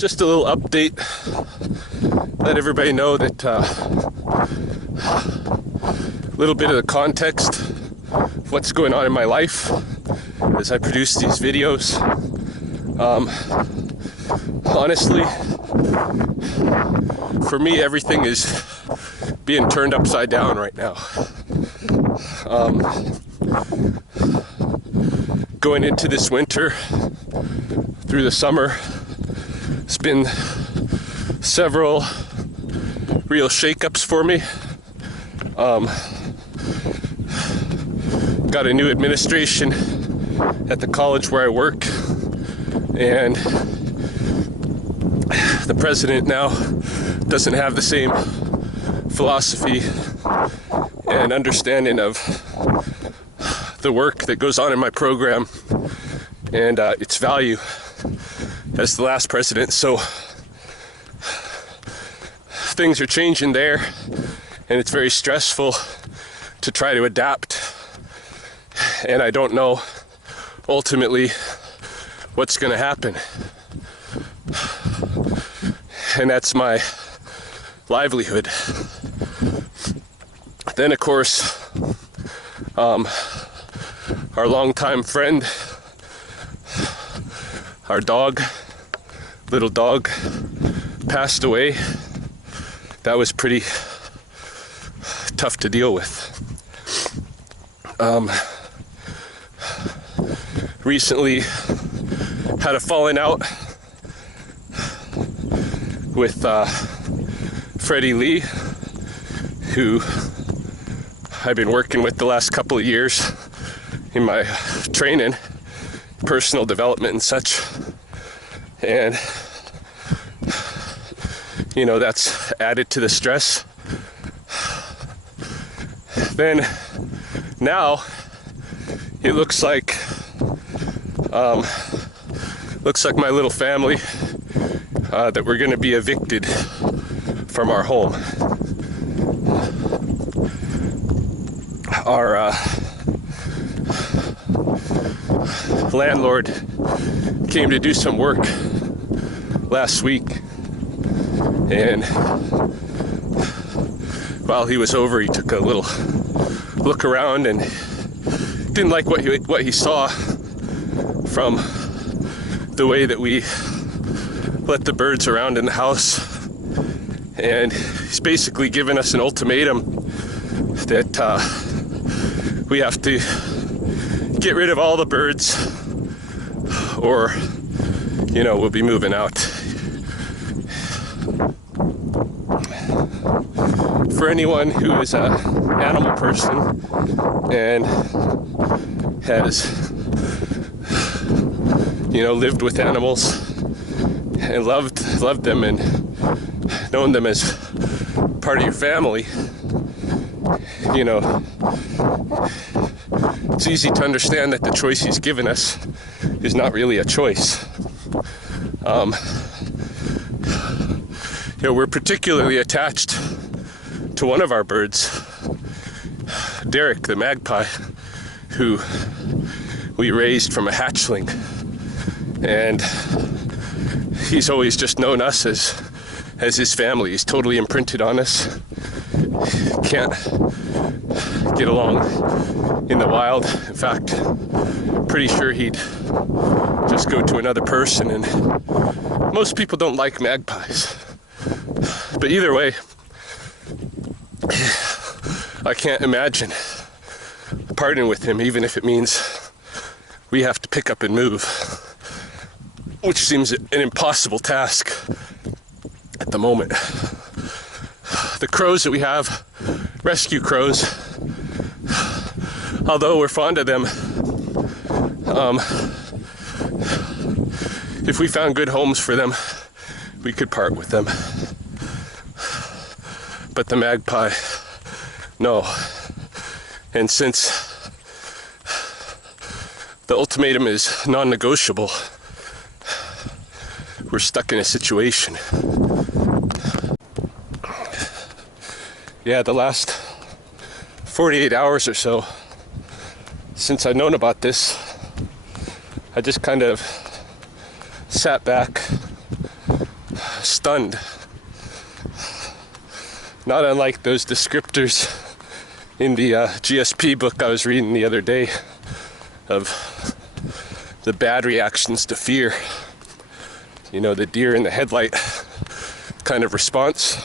Just a little update. Let everybody know that a little bit of the context of what's going on in my life as I produce these videos. Honestly, for me, everything is being turned upside down right now. Going into this winter, through the summer, it's been several real shakeups for me. Got a new administration at the college where I work, and the president now doesn't have the same philosophy and understanding of the work that goes on in my program and its value as the last president. So things are changing there, and it's very stressful to try to adapt, and I don't know ultimately what's going to happen. And that's my livelihood. Then, of course, our longtime friend, our dog, little dog, passed away. That was pretty tough to deal with. Recently had a falling out with Freddie Lee, who I've been working with the last couple of years in my training, personal development and such. And you know, that's added to the stress. Then now it looks like my little family that we're going to be evicted from our home. Our landlord came to do some work last week, and while he was over, he took a little look around and didn't like what he saw from the way that we let the birds around in the house. And he's basically given us an ultimatum that we have to get rid of all the birds, or, you know, we'll be moving out. For anyone who is an animal person and has, you know, lived with animals and loved them and known them as part of your family, you know, it's easy to understand that the choice he's given us is not really a choice. You know, we're particularly attached to one of our birds, Derek the magpie, who we raised from a hatchling, and he's always just known us as his family. He's totally imprinted on us. Can't get along in the wild. In fact, pretty sure he'd just go to another person, and most people don't like magpies. But either way, I can't imagine parting with him, even if it means we have to pick up and move, which seems an impossible task at the moment. The crows that we have, rescue crows, although we're fond of them, if we found good homes for them, we could part with them. But the magpie, no. And since the ultimatum is non-negotiable, we're stuck in a situation. Yeah, the last 48 hours or so since I've known about this, I just kind of sat back stunned. Not unlike those descriptors in the GSP book I was reading the other day of the bad reactions to fear. You know, the deer in the headlight kind of response.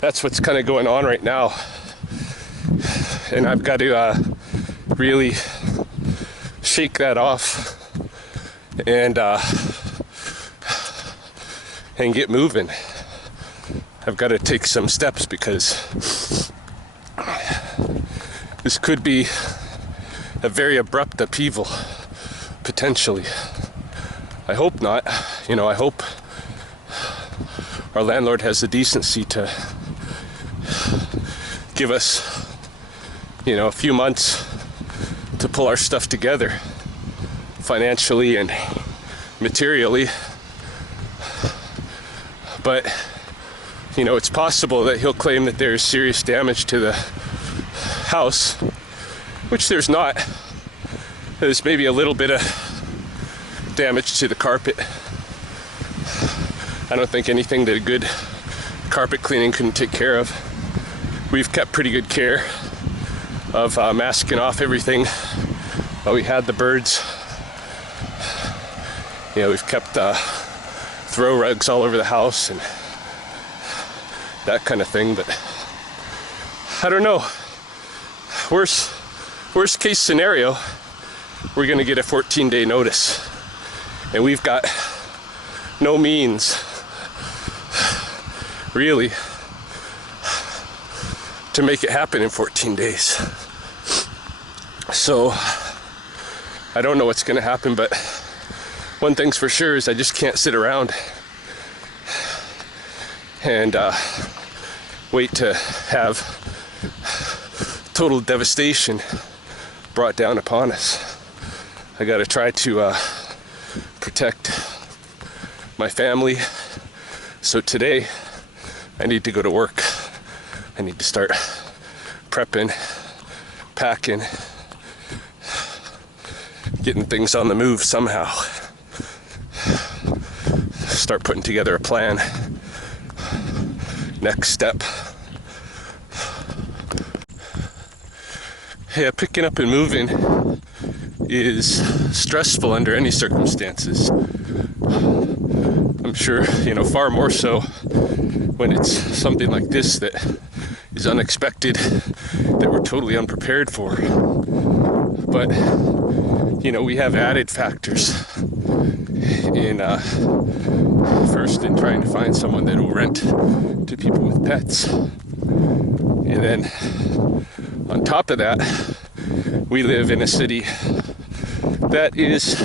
That's what's kind of going on right now. And I've got to really shake that off and get moving. I've got to take some steps because this could be a very abrupt upheaval, potentially. I hope not. You know, I hope our landlord has the decency to give us, you know, a few months to pull our stuff together financially and materially. But, you know, it's possible that he'll claim that there's serious damage to the house, which there's not. There's maybe a little bit of damage to the carpet. I don't think anything that a good carpet cleaning couldn't take care of. We've kept pretty good care of masking off everything while we had the birds. You know, we've kept throw rugs all over the house and that kind of thing, but I don't know. Worst case scenario, we're gonna get a 14-day notice, and we've got no means really to make it happen in 14 days. So I don't know what's gonna happen, but one thing's for sure is I just can't sit around and wait to have total devastation brought down upon us. I gotta try to protect my family. So today I need to go to work. I need to start prepping, packing, getting things on the move somehow. Start putting together a plan. Next step. Yeah, picking up and moving is stressful under any circumstances. I'm sure, you know, far more so when it's something like this that is unexpected, that we're totally unprepared for. But, you know, we have added factors in first in trying to find someone that will rent to people with pets, and then on top of that, we live in a city that is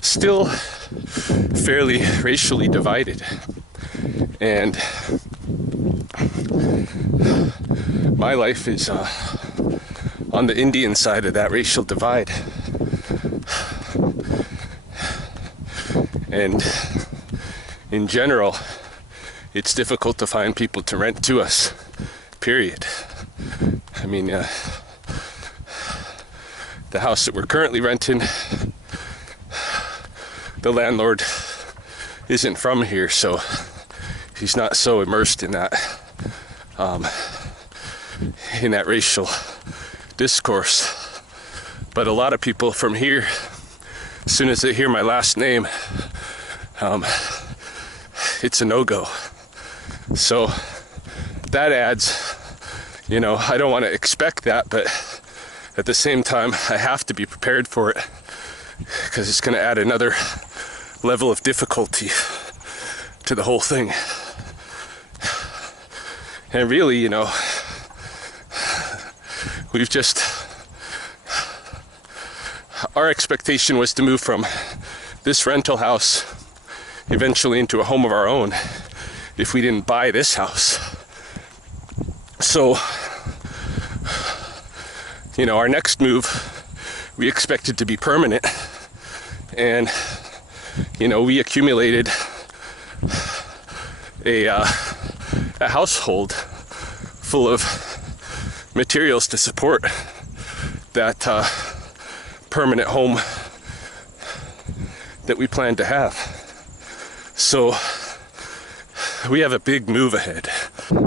still fairly racially divided, and my life is on the Indian side of that racial divide. And in general, it's difficult to find people to rent to us, period. I mean, the house that we're currently renting, the landlord isn't from here, so he's not so immersed in that racial discourse. But a lot of people from here, as soon as they hear my last name, it's a no-go. So that adds, you know, I don't want to expect that, but at the same time, I have to be prepared for it, because it's going to add another level of difficulty to the whole thing. And really, you know, we've just, our expectation was to move from this rental house eventually into a home of our own if we didn't buy this house. So, you know, our next move, we expected to be permanent, and, you know, we accumulated a household full of materials to support that permanent home that we plan to have. So we have a big move ahead. You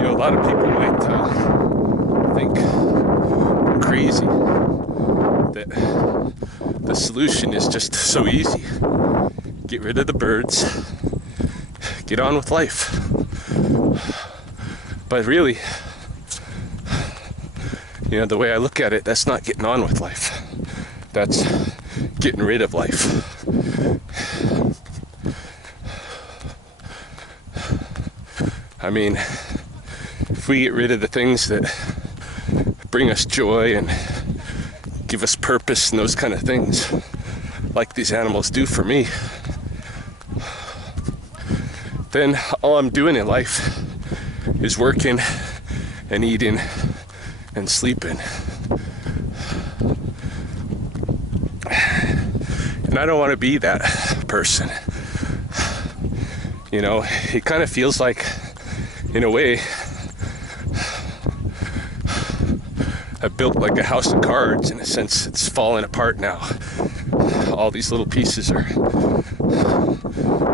know, a lot of people might think I'm crazy, that the solution is just so easy. Get rid of the birds, get on with life. But really, you know, the way I look at it, that's not getting on with life. That's getting rid of life. I mean, if we get rid of the things that bring us joy and give us purpose and those kind of things, like these animals do for me, then all I'm doing in life is working and eating and sleeping. And I don't want to be that person. You know, it kind of feels like, in a way, I built like a house of cards. In a sense, it's falling apart now. All these little pieces are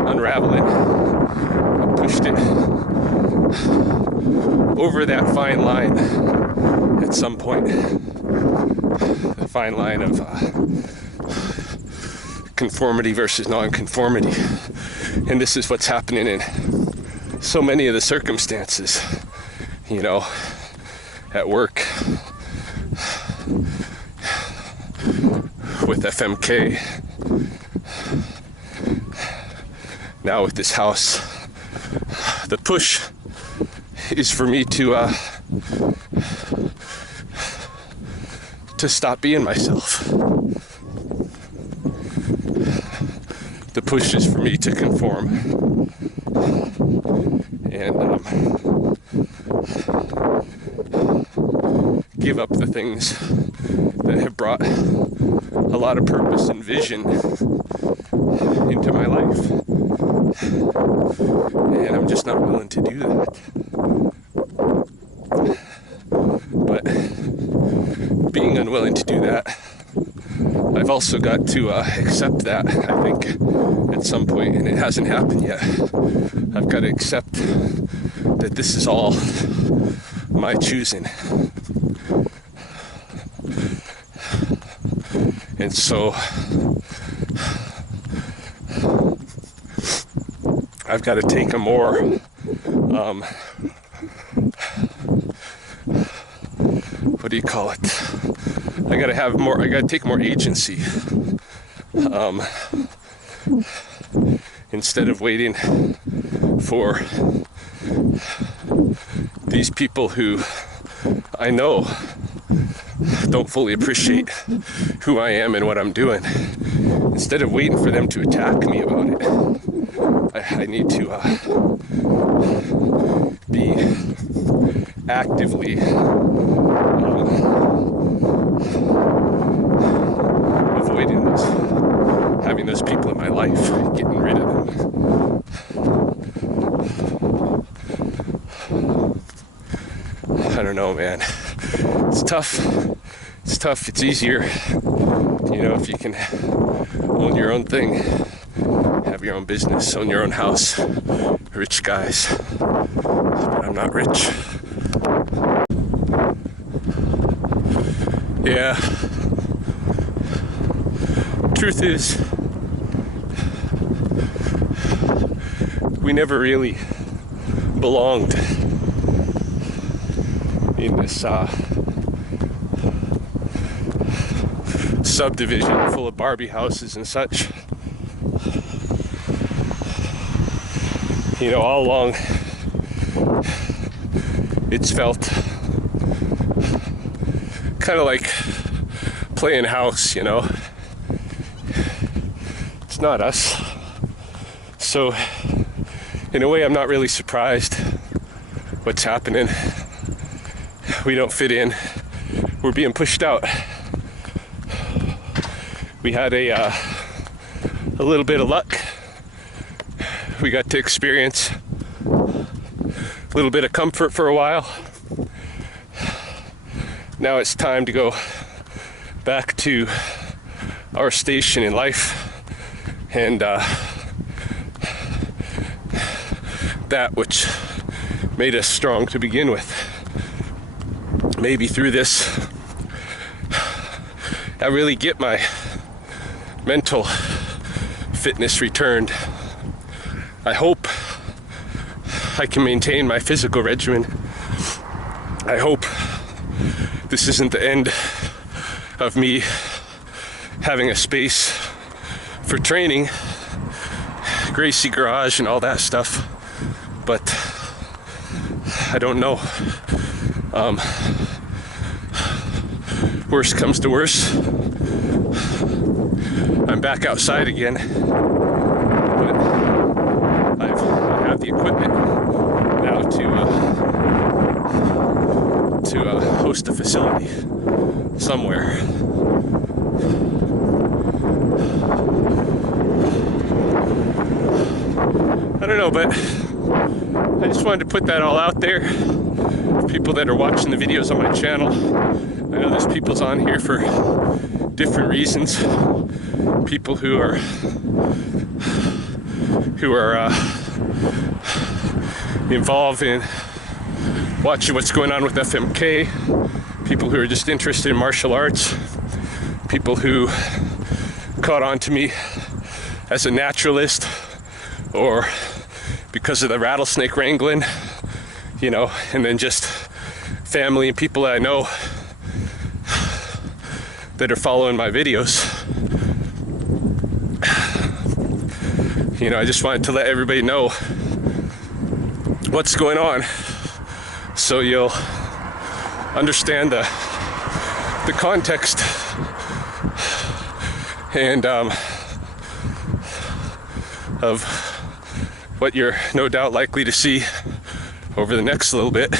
unraveling. I pushed it over that fine line at some point. The fine line of conformity versus non-conformity. And this is what's happening in so many of the circumstances, you know, at work, with FMK, now with this house. The push is for me to stop being myself. The push is for me to conform and give up the things that have brought a lot of purpose and vision into my life. And I'm just not willing to do that. But being unwilling to do that, I've also got to accept that, I think, at some point, and it hasn't happened yet. I've got to accept that this is all my choosing. And so I've got to take a more what do you call it? I got to take more agency. Instead of waiting for these people who I know don't fully appreciate who I am and what I'm doing. Instead of waiting for them to attack me about it, I need to be actively avoiding those, having those people in my life, getting rid of them. I don't know, man. It's tough. It's tough. It's easier, you know, if you can own your own thing, have your own business, own your own house. Rich guys. But I'm not rich. Yeah. Truth is, we never really belonged in this subdivision full of Barbie houses and such. You know, all along it's felt kind of like playing house, you know. It's not us. So in a way, I'm not really surprised what's happening. We don't fit in. We're being pushed out. We had a little bit of luck. We got to experience a little bit of comfort for a while. Now it's time to go back to our station in life, And that which made us strong to begin with. Maybe through this, I really get my mental fitness returned. I hope I can maintain my physical regimen. I hope this isn't the end of me having a space for training, Gracie Garage and all that stuff, but I don't know. Worst comes to worst, I'm back outside again, but I have the equipment now to host a facility somewhere. I don't know, but I just wanted to put that all out there. People that are watching the videos on my channel, I know there's people's on here for different reasons. People who are involved in watching what's going on with FMK, people who are just interested in martial arts, people who caught on to me as a naturalist or because of the rattlesnake wrangling, you know, and then just family and people that I know that are following my videos. You know, I just wanted to let everybody know what's going on so you'll understand the context and of what you're no doubt likely to see over the next little bit.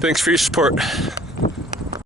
Thanks for your support.